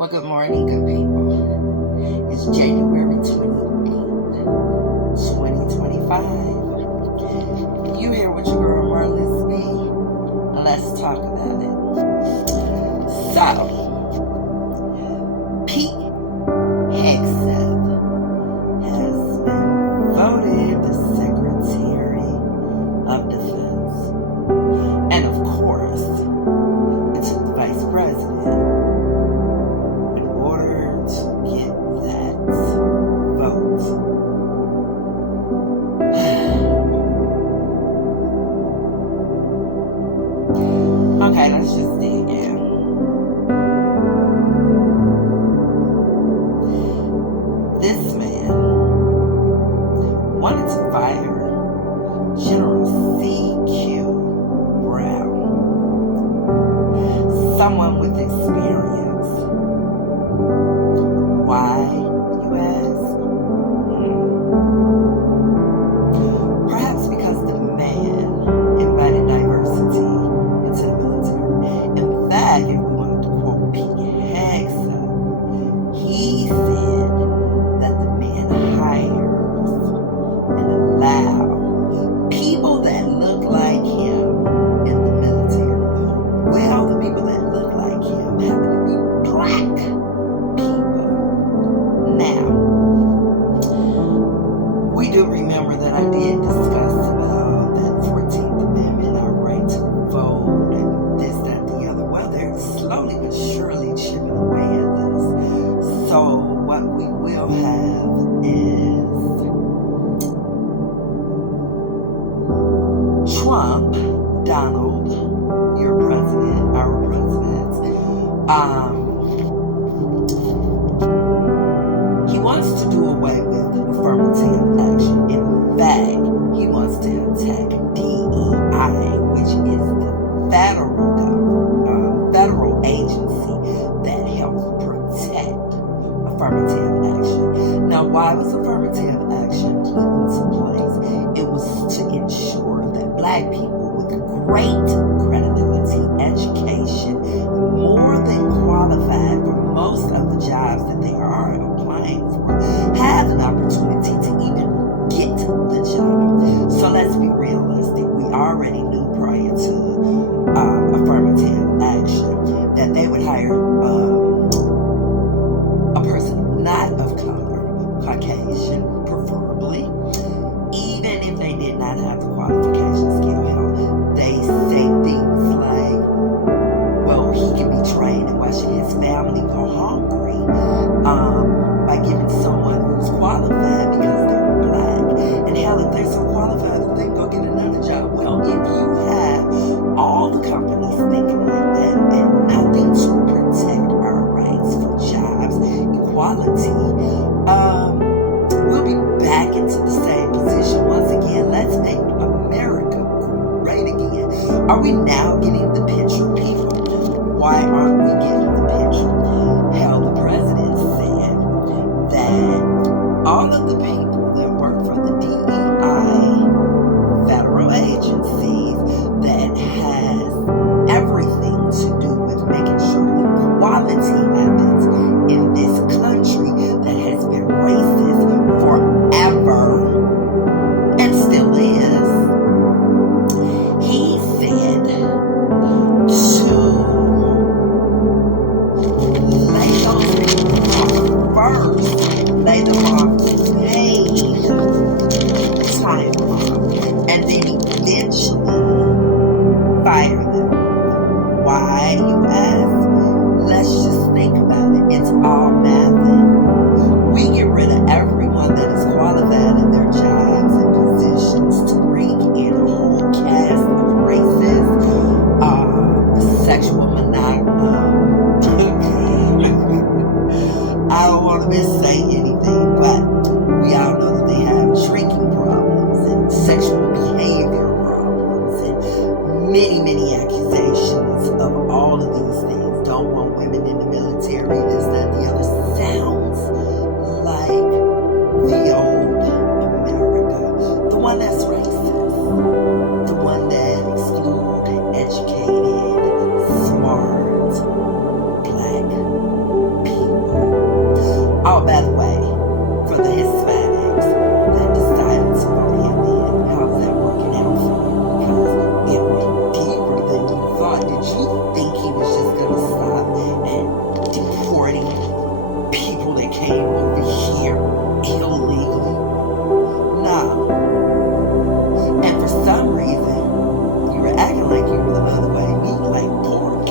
Well, good morning, good people. It's January 28th, 2025. You here with your girl Marlis B. Let's talk about it. So, Pete Hegseth has been voted the Secretary of Defense. And of course, it took the Vice President in order to get that vote. Okay, let's just dig in. This man wanted to fire General C.Q. Brown, someone with experience. Why, you ask? Perhaps because the man invited diversity into the military. In fact, if we wanted to quote Pete Hegseth, he said that the man hires and allows people that look like him in the military. Well, the people that look like him happen to be black people. Now, we do remember that I did discuss about that 14th Amendment, our right to vote, and this, that, the other. Well, they're slowly but surely chipping away at this. So what we will have is Trump, Donald, your president, our president, he wants to do away with affirmative action. In fact, he wants to attack DEI, which is the federal agency that helps protect affirmative action. Now, why was affirmative action put into place? It was to ensure that black people with great credibility, education, more than qualified for most of the jobs that they are applying for, have an opportunity to even get the job. So let's be realistic. We already knew prior to affirmative action that they would hire a person not of color, Caucasian preferably, even if they did not have the qualification skill. They say things like, well, he can be trained in watching his family go hungry by giving someone who's qualified because they're black. And hell, if they're so qualified, they can go get another job. Well, if you have all the companies thinking like that and nothing to protect our rights for jobs, equality, we'll be back into the same position once again. Let's make America great again. Are we now getting the picture, people? Why aren't we getting the picture? Hell, the president said that all of the people that work for the DEI federal agencies that has everything to do with making sure equality happens in this country that has been racist forever and still is. He said to lay those people off first, lay them off paid time off, and then eventually fire them. Why, you ask? Let's just think about it. It's all math. We get rid of everyone that is qualified in their jobs and positions to bring in a whole cast of racist, sexual monogamy. I don't want to missay anything, but we all know that they have drinking problems and sexual behavior problems and many, many accusations of all of these things. Don't want women in the military, this, that, the other. Sounds like the old America. The one that's racist. The one that excludes educated, smart, black people. Did you think he was just going to stop at deporting people that came over here illegally? No. And for some reason, you were acting like you were the other way, meaning like pork.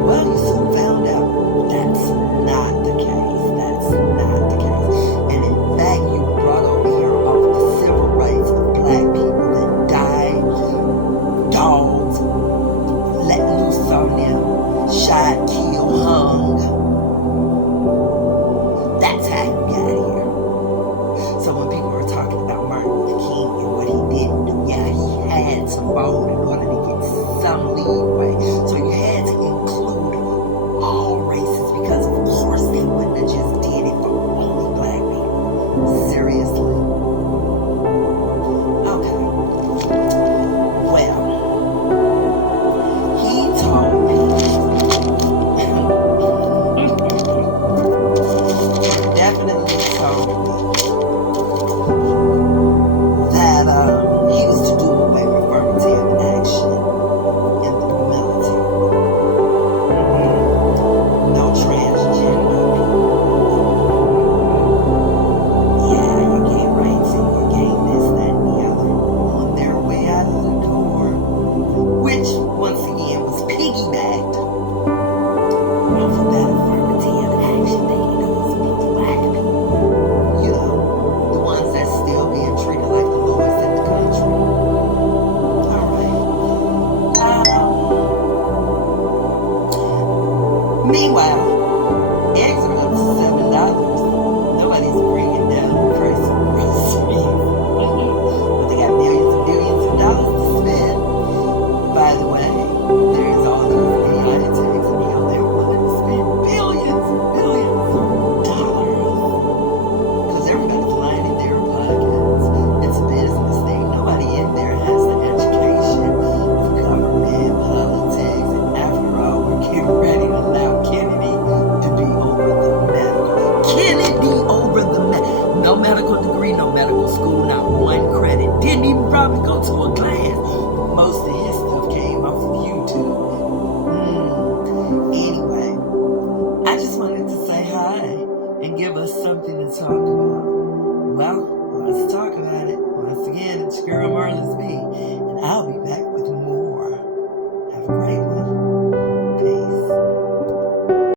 Well, you soon found out that's not the case. That's not the case. And in fact, you brought over here all the civil rights of black people that died, dogs, let loose on them, shot, killed, hung. That's how you got here. So when people were talking about Martin Luther King and what he didn't do, yeah, he had to vote in order to get some leeway. So you had to include all races because of course they wouldn't have just did it for only black people. Seriously. Okay. Well, he told me definitely told me that he was to do away with affirmative action in the military. No transgender people. Yeah, you get rights and you gain this, that, and the other on their way out of the door. Which, once again, was piggybacked off of that affirmative action that he does for black people. You know, the ones that's still being treated like the lowest in the country. Alright. Meanwhile, eggs are up to $7. Nobody's bringing down the price of groceries. But they got millions and billions of dollars to spend. By the way, there's all those AI tags and hell they're willing to spend billions and billions of dollars. Because everybody's lying in their pockets. It's a business thing. Nobody in there has the education of government, politics, and after all, we're getting ready to allow Kennedy to be over the medical. Kennedy over the no medical degree, no medical school, not one credit. Didn't even probably go to a class. Most of his stuff came off of YouTube. Anyway, I just wanted to say hi and give us something to talk about. Well, let's talk about it. Once again, it's your girl Marlins B, and I'll be back with more. Have a great one.